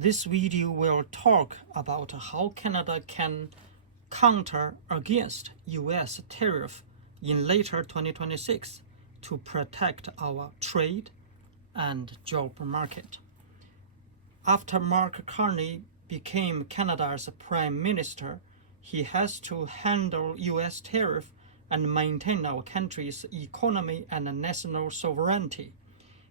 This video will talk about how Canada can counter against US tariff in later 2026 to protect our trade and job market. After Mark Carney became Canada's Prime Minister, he has to handle US tariff and maintain our country's economy and national sovereignty.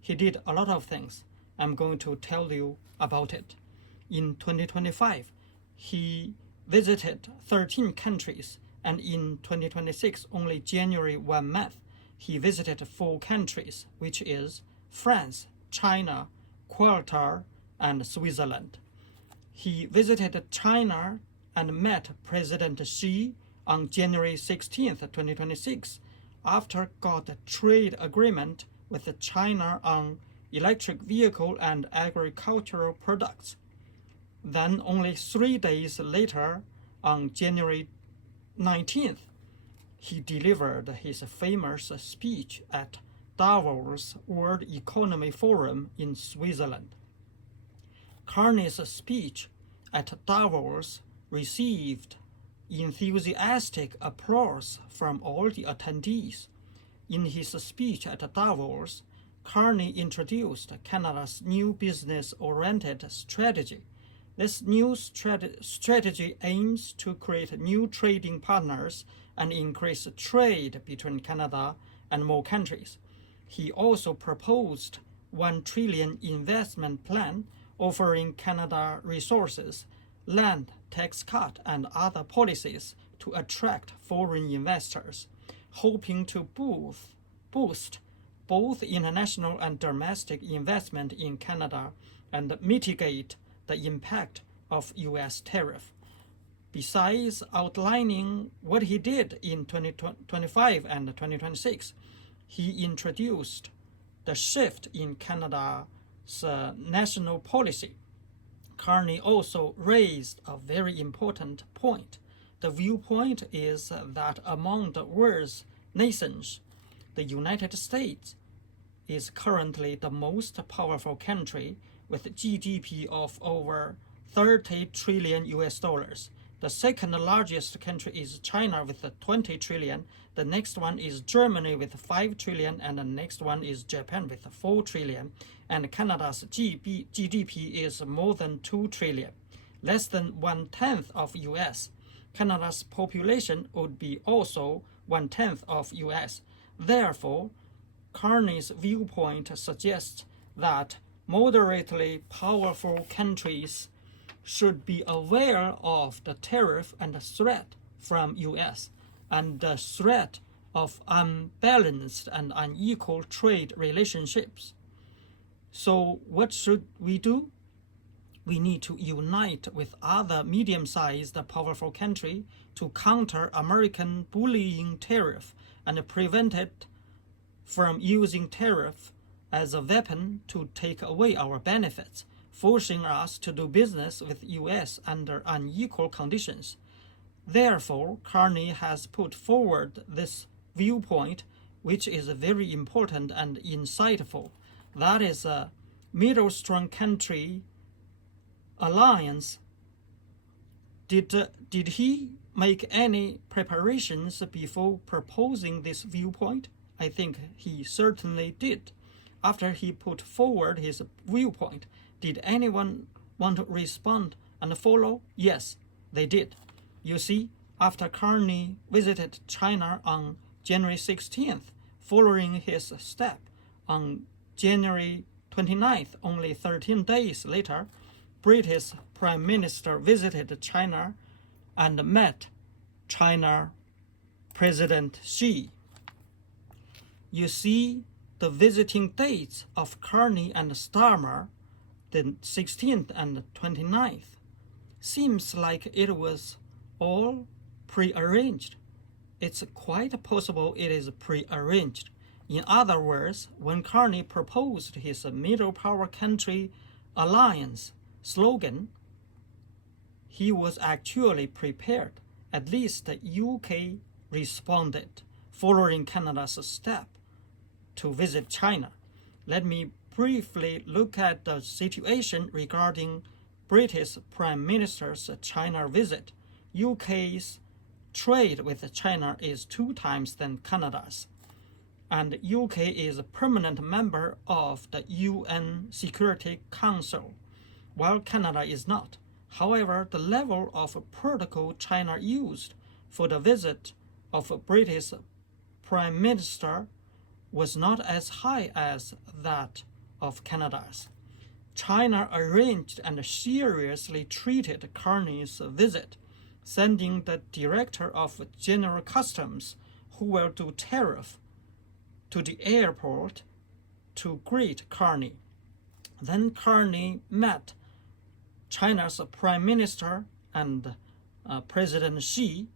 He did a lot of things. I'm going to tell you about it. In 2025, he visited 13 countries, and in 2026, only January 1 month, he visited 4 countries, which is France, China, Qatar, and Switzerland. He visited China and met President Xi on January 16, 2026, after got a trade agreement with China on electric vehicle and agricultural products. Then only 3 days later, on January 19th, he delivered his famous speech at Davos World Economic Forum in Switzerland. Carney's speech at Davos received enthusiastic applause from all the attendees. In his speech at Davos, Carney introduced Canada's new business-oriented strategy. This new strategy aims to create new trading partners and increase trade between Canada and more countries. He also proposed $1 trillion investment plan offering Canada resources, land tax cut, and other policies to attract foreign investors, hoping to boost both international and domestic investment in Canada and mitigate the impact of US tariff. Besides outlining what he did in 2025 and 2026, he introduced the shift in Canada's national policy. Carney also raised a very important point. The viewpoint is that among the world's nations, the United States is currently the most powerful country with GDP of over 30 trillion US dollars. The second largest country is China with 20 trillion. The next one is Germany with 5 trillion, and the next one is Japan with 4 trillion. And Canada's GDP is more than 2 trillion, less than 1/10 of US. Canada's population would be also 1/10 of US. Therefore, Carney's viewpoint suggests that moderately powerful countries should be aware of the tariff and the threat from US and the threat of unbalanced and unequal trade relationships. So what should we do? We need to unite with other medium-sized powerful countries to counter American bullying tariff and prevent it from using tariff as a weapon to take away our benefits, forcing us to do business with US under unequal conditions. Therefore, Carney has put forward this viewpoint, which is very important and insightful. That is a middle strong country alliance. Did he make any preparations before proposing this viewpoint? I think he certainly did. After he put forward his viewpoint, did anyone want to respond and follow? Yes, they did. You see, after Carney visited China on January 16th, following his step, on January 29th, only 13 days later, British Prime Minister visited China and met China President Xi. You see, the visiting dates of Carney and Starmer, the 16th and 29th, seems like it was all prearranged. It's quite possible it is prearranged. In other words, when Carney proposed his middle power country alliance slogan, he was actually prepared. At least the UK responded, following Canada's step to visit China. Let me briefly look at the situation regarding British Prime Minister's China visit, UK's trade with China is 2 times than Canada's, and UK is a permanent member of the UN Security Council, while Canada is not. However, the level of protocol China used for the visit of a British Prime Minister was not as high as that of Canada's. China arranged and seriously treated Carney's visit, sending the Director of General Customs, who will do tariff, to the airport to greet Carney. Then Carney met China's Prime Minister and President Xi,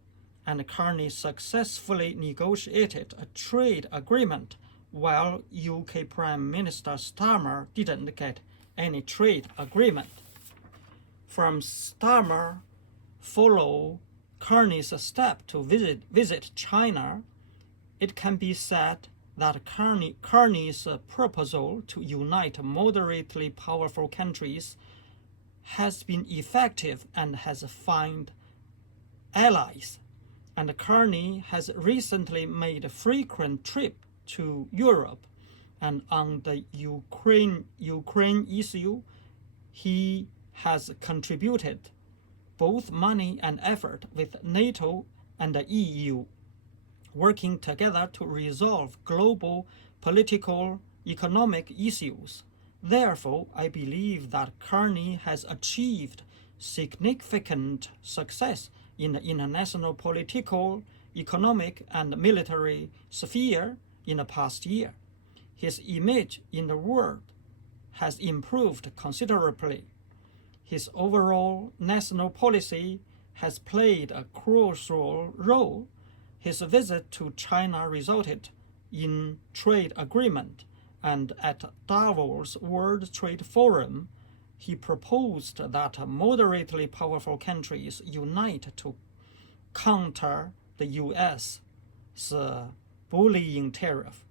and Carney successfully negotiated a trade agreement, while UK Prime Minister Starmer didn't get any trade agreement. From Starmer follow Carney's step to visit China, it can be said that Carney's proposal to unite moderately powerful countries has been effective and has found allies. And Carney has recently made a frequent trip to Europe, and on the Ukraine issue, he has contributed both money and effort with NATO and the EU, working together to resolve global political, economic issues. Therefore, I believe that Carney has achieved significant success in the international political, economic, and military sphere in the past year. His image in the world has improved considerably. His overall national policy has played a crucial role. His visit to China resulted in trade agreement, and at Davos World Trade Forum, he proposed that moderately powerful countries unite to counter the U.S.'s bullying tariff.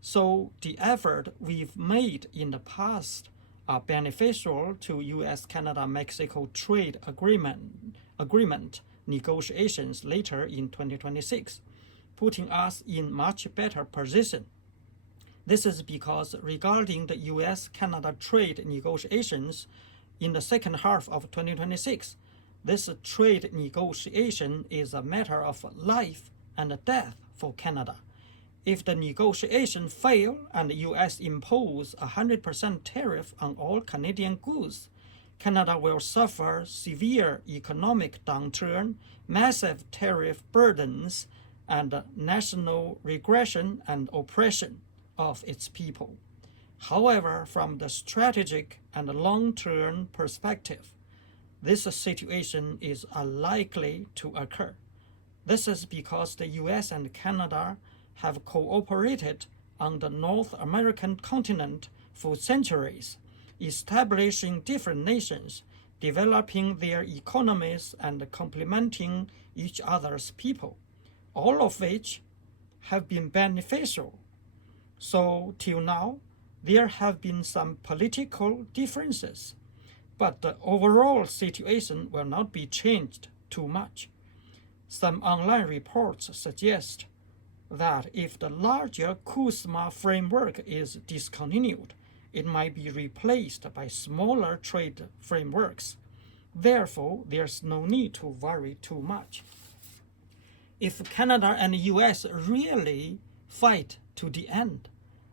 So the effort we've made in the past are beneficial to U.S.-Canada-Mexico trade agreement negotiations later in 2026, putting us in much better position. This is because regarding the U.S.-Canada trade negotiations in the second half of 2026, this trade negotiation is a matter of life and death for Canada. If the negotiation fail and the U.S. impose a 100% tariff on all Canadian goods, Canada will suffer severe economic downturn, massive tariff burdens, and national regression and oppression of its people. However, from the strategic and long-term perspective, this situation is unlikely to occur. This is because the U.S. and Canada have cooperated on the North American continent for centuries, establishing different nations, developing their economies, and complementing each other's people, all of which have been beneficial. So till now, there have been some political differences, but the overall situation will not be changed too much. Some online reports suggest that if the larger CUSMA framework is discontinued, it might be replaced by smaller trade frameworks. Therefore, there's no need to worry too much. If Canada and the US really fight to the end,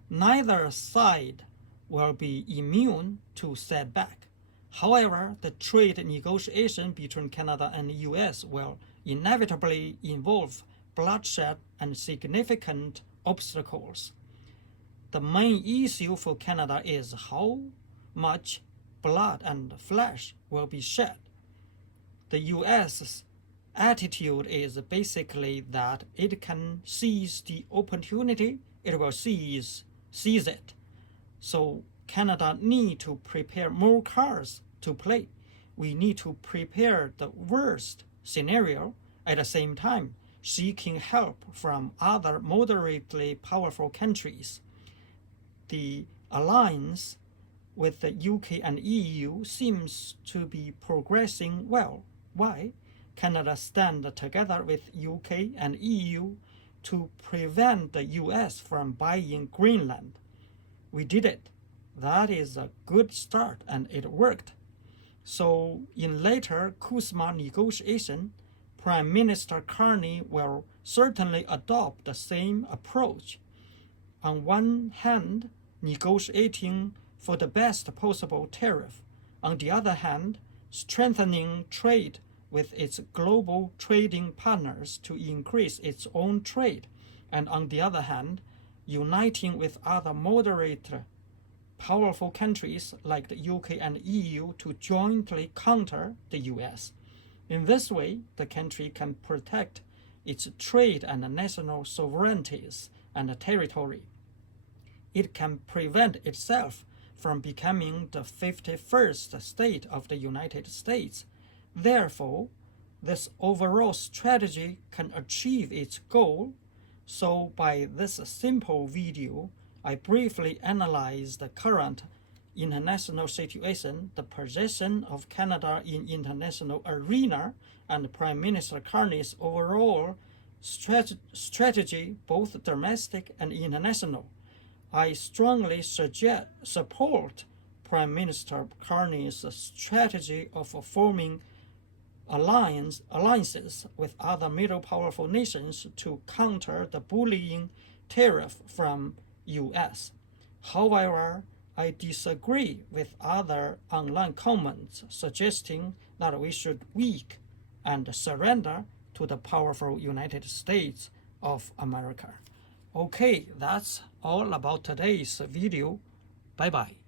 neither side will be immune to setback. However, the trade negotiation between Canada and the US will inevitably involve bloodshed and significant obstacles. The main issue for Canada is how much blood and flesh will be shed. The US's attitude is basically that it can seize the opportunity, it will seize it. So Canada need to prepare more cards to play. We need to prepare the worst scenario at the same time, seeking help from other moderately powerful countries. The alliance with the UK and EU seems to be progressing well. Why? Canada stand together with UK and EU to prevent the US from buying Greenland. We did it. That is a good start and it worked. So in later CUSMA negotiation, Prime Minister Carney will certainly adopt the same approach. On one hand, negotiating for the best possible tariff. On the other hand, strengthening trade with its global trading partners to increase its own trade. And on the other hand, uniting with other moderate, powerful countries like the UK and EU to jointly counter the US. In this way, the country can protect its trade and national sovereignties and territory. It can prevent itself from becoming the 51st state of the United States. Therefore, this overall strategy can achieve its goal. So by this simple video, I briefly analyzed the current international situation, the position of Canada in international arena, and Prime Minister Carney's overall strategy, both domestic and international. I strongly support Prime Minister Carney's strategy of forming alliances with other middle powerful nations to counter the bullying tariff from US. However, I disagree with other online comments suggesting that we should weaken and surrender to the powerful United States of America. Okay, that's all about today's video. Bye-bye.